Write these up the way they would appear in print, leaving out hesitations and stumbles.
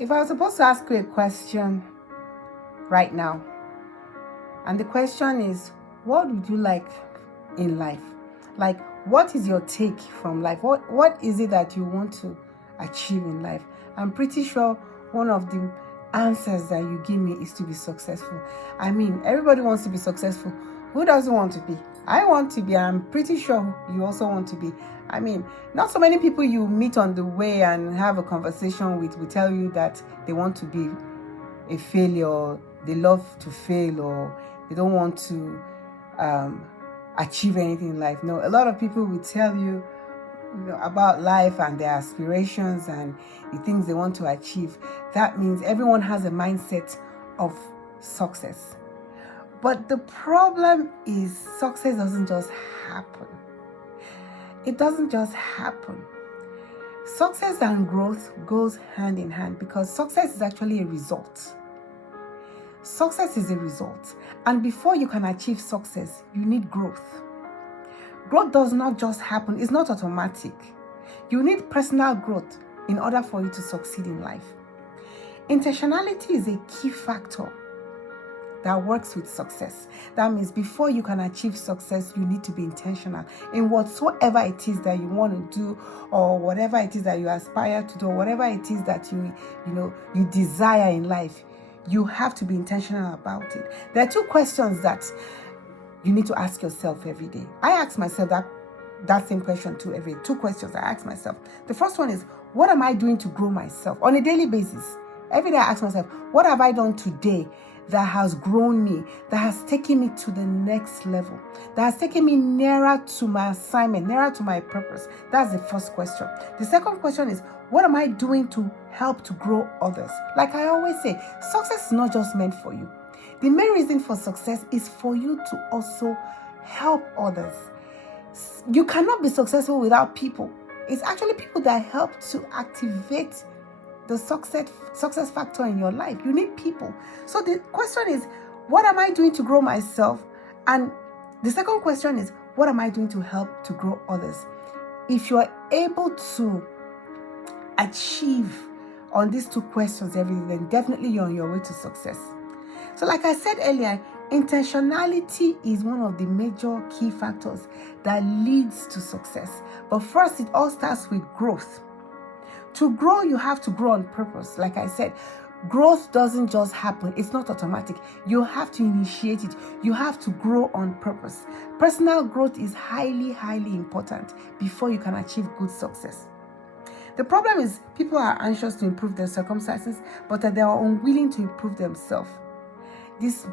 If I was supposed to ask you a question right now, and the question is, what would you like in life? Like, what is your take from life? What is it that you want to achieve in life? I'm pretty sure one of the answers that you give me is to be successful. I mean, everybody wants to be successful. Who doesn't want to be? I want to be. I'm pretty sure you also want to be. I mean, not so many people you meet on the way and have a conversation with will tell you that they want to be a failure, or they love to fail, or they don't want to achieve anything in life. No, a lot of people will tell you, about life and their aspirations and the things they want to achieve. That means everyone has a mindset of success. But the problem is success doesn't just happen. It doesn't just happen. Success and growth goes hand in hand because success is actually a result. Success is a result. And before you can achieve success, you need growth. Growth does not just happen. It's not automatic. You need personal growth in order for you to succeed in life. Intentionality is a key factor that works with success. That means before you can achieve success, you need to be intentional in whatsoever it is that you want to do, or whatever it is that you aspire to do, or whatever it is that you desire in life. You have to be intentional about it. There are two questions that you need to ask yourself every day. I ask myself that same question too every day. Two questions I ask myself. The first one is, what am I doing to grow myself on a daily basis? Every day I ask myself, what have I done today that has grown me, that has taken me to the next level, that has taken me nearer to my assignment, nearer to my purpose? That's the first question. The second question is, what am I doing to help to grow others? Like I always say, success is not just meant for you. The main reason for success is for you to also help others. You cannot be successful without people. It's actually people that help to activate the success factor in your life. You need people. So the question is, what am I doing to grow myself? And the second question is, what am I doing to help to grow others? If you're able to achieve on these two questions every day, then definitely you're on your way to success. So like I said earlier, intentionality is one of the major key factors that leads to success. But first, it all starts with growth. To grow, you have to grow on purpose. Like I said, growth doesn't just happen. It's not automatic. You have to initiate it. You have to grow on purpose. Personal growth is highly, highly important before you can achieve good success. The problem is people are anxious to improve their circumstances, but that they are unwilling to improve themselves. This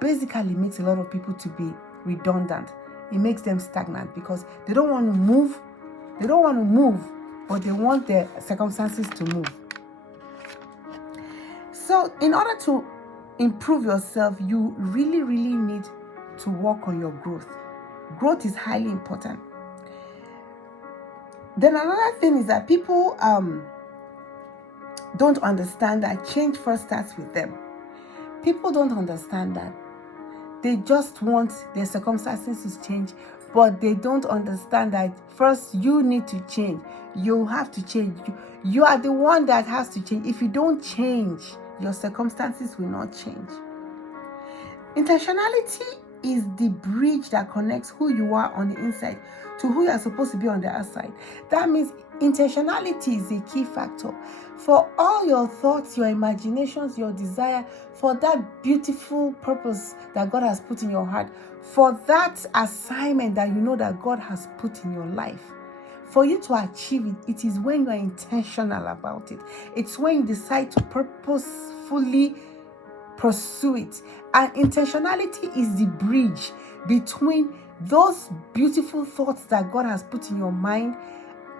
basically makes a lot of people to be redundant. It makes them stagnant because they don't want to move. They don't want to move, but they want their circumstances to move. So in order to improve yourself, you really, really need to work on your growth. Growth is highly important. Then another thing is that people don't understand that change first starts with them. People don't understand that. They just want their circumstances to change, but they don't understand that first you need to change. You have to change. You are the one that has to change. If you don't change, your circumstances will not change. Intentionality is the bridge that connects who you are on the inside to who you are supposed to be on the outside. That means intentionality is a key factor for all your thoughts, your imaginations, your desire, for that beautiful purpose that God has put in your heart, for that assignment that you know that God has put in your life. For you to achieve it, it is when you are intentional about it. It's when you decide to purposefully pursue it. And intentionality is the bridge between those beautiful thoughts that God has put in your mind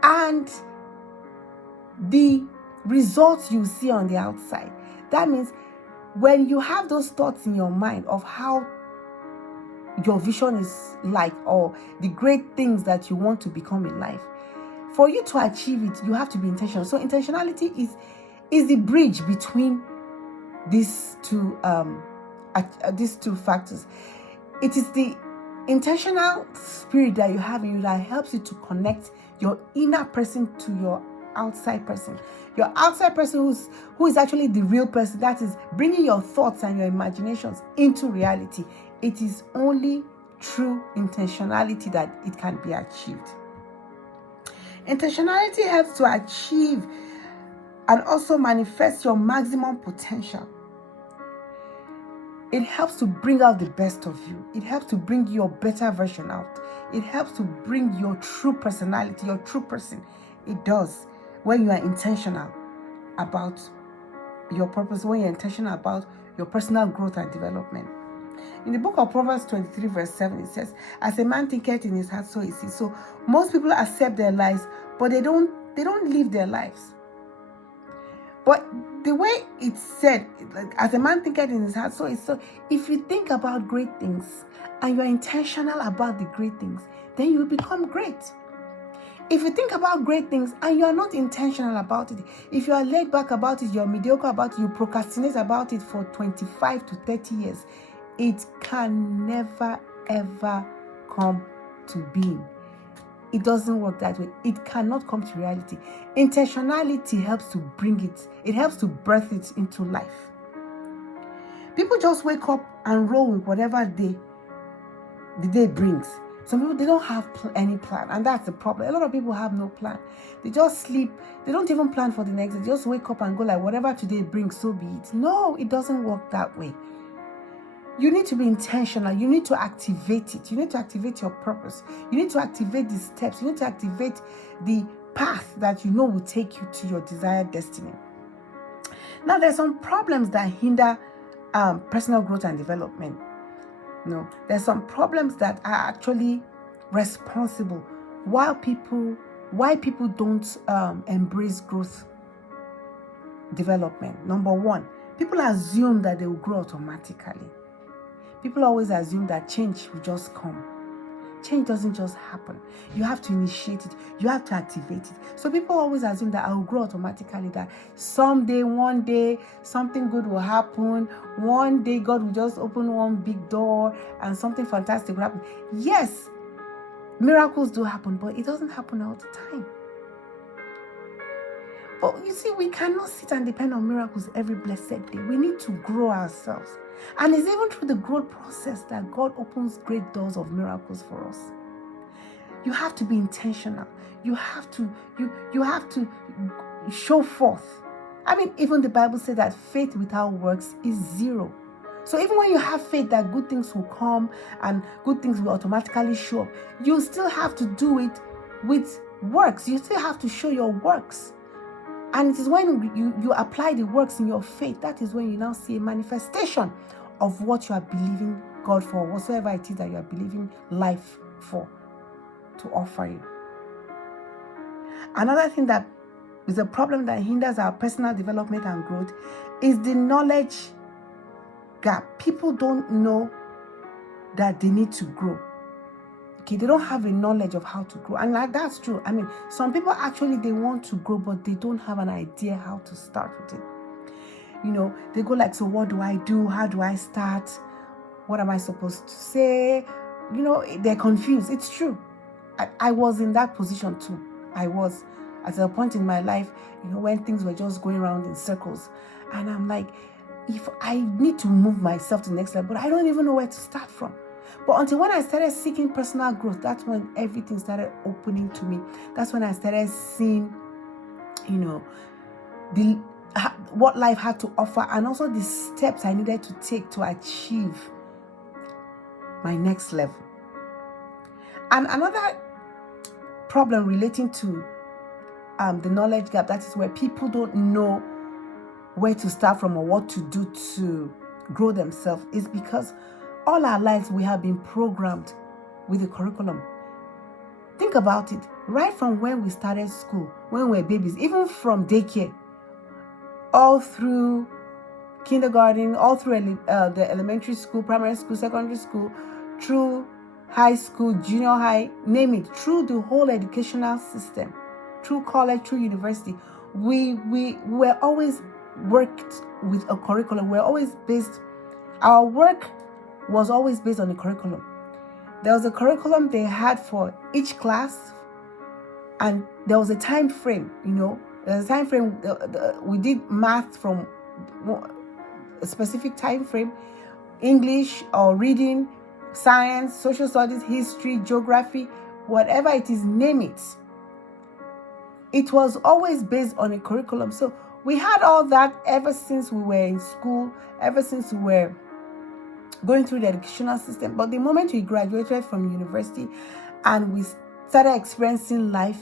and the results you see on the outside. That means when you have those thoughts in your mind of how your vision is like, or the great things that you want to become in life, for you to achieve it, you have to be intentional. So intentionality is the bridge between these two factors. It is the intentional spirit that you have in you that helps you to connect your inner person to your outside person. Your outside person who is actually the real person, that is bringing your thoughts and your imaginations into reality. It is only through intentionality that it can be achieved. Intentionality helps to achieve and also manifest your maximum potential. It helps to bring out the best of you. It helps to bring your better version out. It helps to bring your true personality, your true person. It does when you are intentional about your purpose, when you're intentional about your personal growth and development. In the book of Proverbs 23 verse 7, it says, as a man thinketh in his heart, so is he. So most people accept their lives, but they don't live their lives. But the way it's said, like, as a man thinketh in his heart, so is so. If you think about great things and you're intentional about the great things, then you will become great. If you think about great things and you are not intentional about it, if you are laid back about it, you're mediocre about it, you procrastinate about it for 25 to 30 years, it can never ever come to being. It doesn't work that way. It cannot come to reality. Intentionality helps to bring it. It helps to birth it into life. People just wake up and roll with whatever the day brings. Some people, they don't have any plan, and that's the problem. A lot of people have no plan. They just sleep. They don't even plan for the next day. They just wake up and go like, whatever today brings, so be it. No, it doesn't work that way. You need to be intentional. You need to activate it. You need to activate your purpose. You need to activate the steps. You need to activate the path that you know will take you to your desired destiny. Now, there's some problems that hinder personal growth and development. There's some problems that are actually responsible why people don't embrace growth development. Number one, people assume that they will grow automatically. People always assume that change will just come. Change doesn't just happen. You have to initiate it. You have to activate it. So people always assume that I will grow automatically, that someday, one day, something good will happen. One day, God will just open one big door and something fantastic will happen. Yes, miracles do happen, but it doesn't happen all the time. But you see, we cannot sit and depend on miracles every blessed day. We need to grow ourselves. And it's even through the growth process that God opens great doors of miracles for us. You have to be intentional. You have to show forth. I mean, even the Bible says that faith without works is zero. So even when you have faith that good things will come and good things will automatically show up, you still have to do it with works. You still have to show your works. And it is when you apply the works in your faith, that is when you now see a manifestation of what you are believing God for, whatsoever it is that you are believing life for, to offer you. Another thing that is a problem that hinders our personal development and growth is the knowledge gap. People don't know that they need to grow. Okay, they don't have a knowledge of how to grow. And that's true. I mean, some people actually, they want to grow, but they don't have an idea how to start with it. They go like, so what do I do? How do I start? What am I supposed to say? They're confused. It's true. I was in that position too. I was at a point in my life, when things were just going around in circles. And I'm like, if I need to move myself to the next level, but I don't even know where to start from. But until when I started seeking personal growth, that's when everything started opening to me. That's when I started seeing, what life had to offer, and also the steps I needed to take to achieve my next level. And another problem relating to the knowledge gap, that is where people don't know where to start from or what to do to grow themselves, is because all our lives we have been programmed with a curriculum. Think about it. Right from when we started school, when we were babies, even from daycare, all through kindergarten, all through the elementary school, primary school, secondary school, through high school, junior high, name it, through the whole educational system, through college, through university, we were always worked with a curriculum. Our work was always based on the curriculum. There was a curriculum they had for each class, And there was a time frame, there's a time frame. We did math from a specific time frame, English or reading, science, social studies, history, geography, whatever it is, name it. It was always based on a curriculum. So we had all that ever since we were in school, ever since we were going through the educational system. But the moment we graduated from university and we started experiencing life,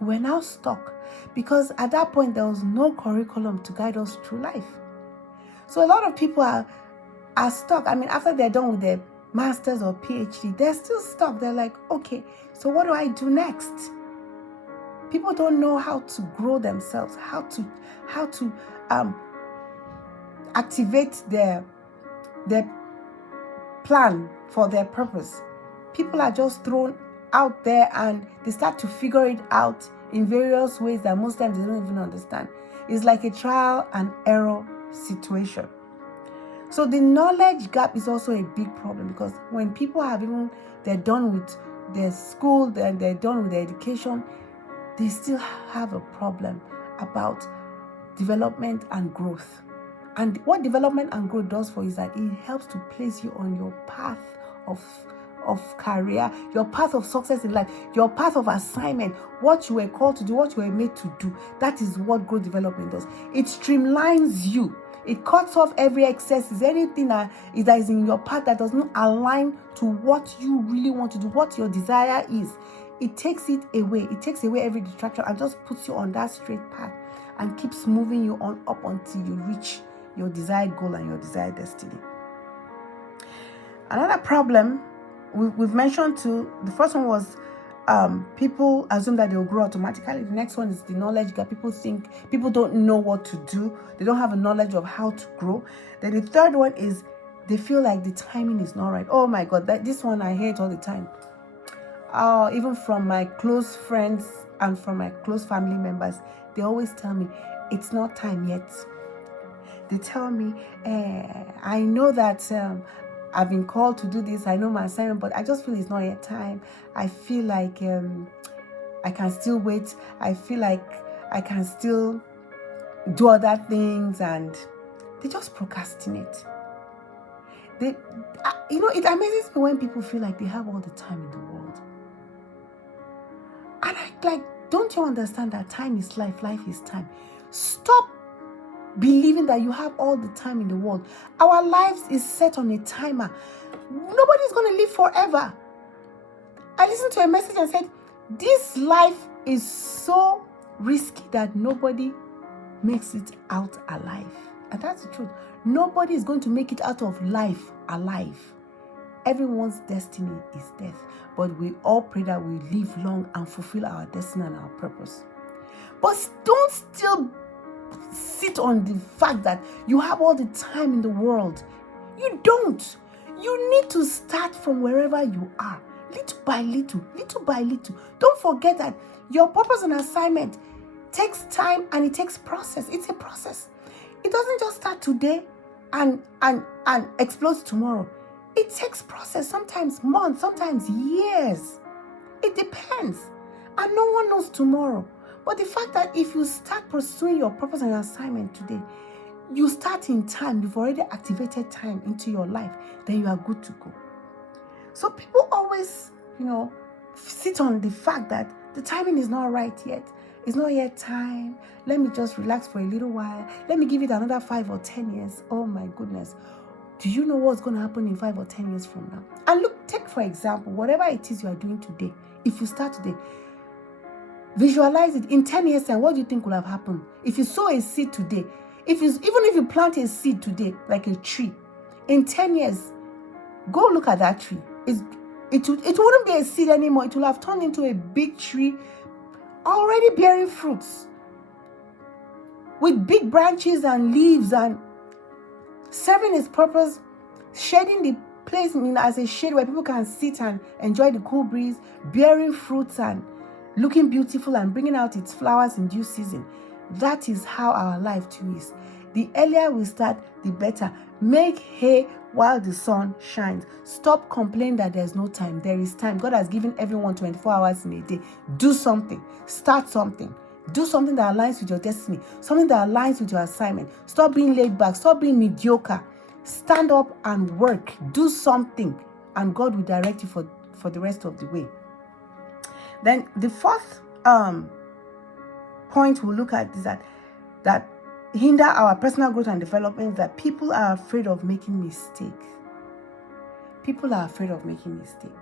we're now stuck, because at that point there was no curriculum to guide us through life. So a lot of people are stuck. I mean, after they're done with their master's or PhD, they're still stuck. They're like, okay, so what do I do next? People don't know how to grow themselves, how to activate their plan for their purpose. People are just thrown out there and they start to figure it out in various ways that most times they don't even understand. It's like a trial and error situation. So the knowledge gap is also a big problem, because when people they're done with their school, then they're done with their education, they still have a problem about development and growth. And what development and growth does for you is that it helps to place you on your path of career, your path of success in life, your path of assignment, what you were called to do, what you were made to do. That is what growth development does. It streamlines you. It cuts off every excess, anything that is in your path that does not align to what you really want to do, what your desire is. It takes it away. It takes away every distraction and just puts you on that straight path and keeps moving you on up until you reach your desired goal and your desired destiny. Another problem we've mentioned too, the first one was people assume that they will grow automatically. The next one is the knowledge gap. People don't know what to do. They don't have a knowledge of how to grow. Then the third one is they feel like the timing is not right. Oh my God, this one I hear it all the time. Even from my close friends and from my close family members, they always tell me, it's not time yet. They tell me, I know that I've been called to do this. I know my assignment, but I just feel it's not yet time. I feel like I can still wait. I feel like I can still do other things, and they just procrastinate. It amazes me when people feel like they have all the time in the world. And don't you understand that time is life, life is time? Stop believing that you have all the time in the world. Our lives is set on a timer. Nobody's going to live forever. I listened to a message and said, this life is so risky that nobody makes it out alive. And that's the truth. Nobody is going to make it out of life alive. Everyone's destiny is death. But we all pray that we live long and fulfill our destiny and our purpose. But don't still sit on the fact that you have all the time in the world. You don't. You need to start from wherever you are, little by little, little by little. Don't forget that your purpose and assignment takes time and it takes process. It's a process. It doesn't just start today and explodes tomorrow. It takes process, sometimes months, sometimes years. It depends. And no one knows tomorrow. But the fact that if you start pursuing your purpose and your assignment today, you start in time, you've already activated time into your life, then you are good to go. So people always, sit on the fact that the timing is not right yet. It's not yet time. Let me just relax for a little while. Let me give it another 5 or 10 years. Oh my goodness. Do you know what's going to happen in 5 or 10 years from now? And look, take for example, whatever it is you are doing today, if you start today, visualize it. In 10 years time, what do you think will have happened? If you sow a seed today, even if you plant a seed today, like a tree, in 10 years, go look at that tree. It wouldn't be a seed anymore. It will have turned into a big tree, already bearing fruits, with big branches and leaves and serving its purpose, shading the place as a shade where people can sit and enjoy the cool breeze, bearing fruits and looking beautiful and bringing out its flowers in due season. That is how our life too is. The earlier we start, the better. Make hay while the sun shines. Stop complaining that there's no time. There is time. God has given everyone 24 hours in a day. Do something. Start something. Do something that aligns with your destiny. Something that aligns with your assignment. Stop being laid back. Stop being mediocre. Stand up and work. Do something. And God will direct you for the rest of the way. Then the fourth point we'll look at is that hinder our personal growth and development is that people are afraid of making mistakes. People are afraid of making mistakes.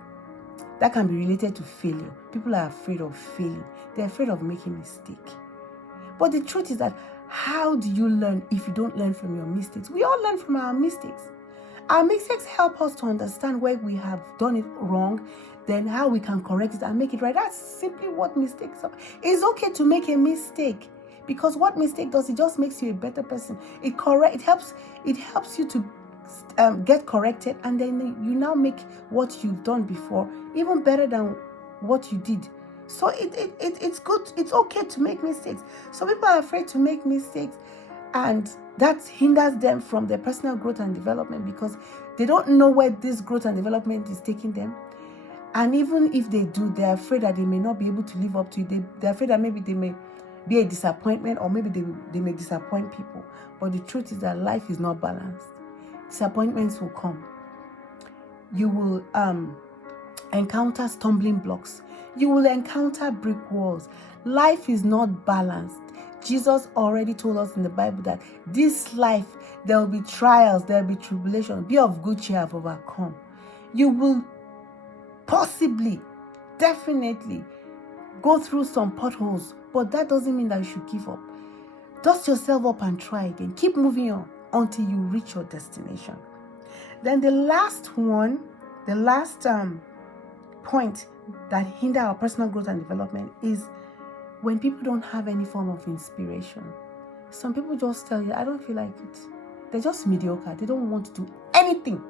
That can be related to failure. People are afraid of failing. They're afraid of making mistakes. But the truth is that how do you learn if you don't learn from your mistakes? We all learn from our mistakes. Our mistakes help us to understand where we have done it wrong, then how we can correct it and make it right. That's simply what mistakes are. It's okay to make a mistake, because what mistake does, it just makes you a better person. It helps you to get corrected, and then you now make what you've done before even better than what you did. So it's good. It's okay to make mistakes. So people are afraid to make mistakes, and that hinders them from their personal growth and development, because they don't know where this growth and development is taking them. And even if they do, they're afraid that they may not be able to live up to it. They're afraid that maybe they may be a disappointment, or maybe they may disappoint people. But the truth is that life is not balanced. Disappointments will come. You will encounter stumbling blocks. You will encounter brick walls. Life is not balanced. Jesus already told us in the Bible that this life, there will be trials, there will be tribulation. Be of good cheer, have overcome. You will possibly, definitely go through some potholes, but that doesn't mean that you should give up. Dust yourself up and try again. Keep moving on until you reach your destination. Then the last point that hinder our personal growth and development is when people don't have any form of inspiration. Some people just tell you, I don't feel like it. They're just mediocre. They don't want to do anything.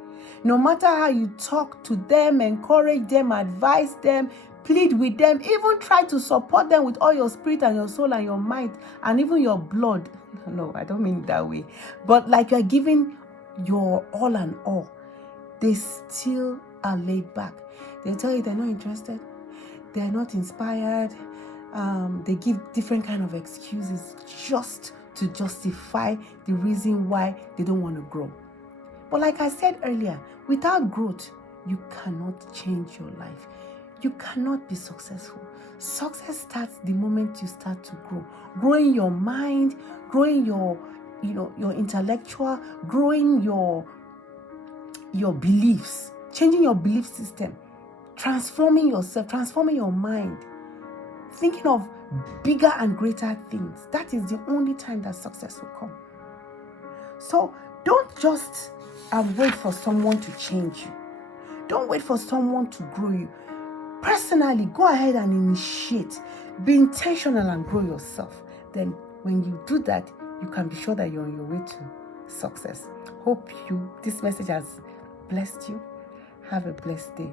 No matter how you talk to them, encourage them, advise them, plead with them, even try to support them with all your spirit and your soul and your mind and even your blood. No, I don't mean it that way. But like you're giving your all and all, they still are laid back. They tell you they're not interested. They're not inspired. They give different kind of excuses just to justify the reason why they don't want to grow. But like I said earlier, without growth, you cannot change your life. You cannot be successful. Success starts the moment you start to grow. Growing your mind, growing your intellectual, growing your beliefs, changing your belief system, transforming yourself, transforming your mind, thinking of bigger and greater things. That is the only time that success will come. So don't just wait for someone to change you. Don't wait for someone to grow you. Personally, go ahead and initiate. Be intentional and grow yourself. Then when you do that, you can be sure that you're on your way to success. Hope this message has blessed you. Have a blessed day.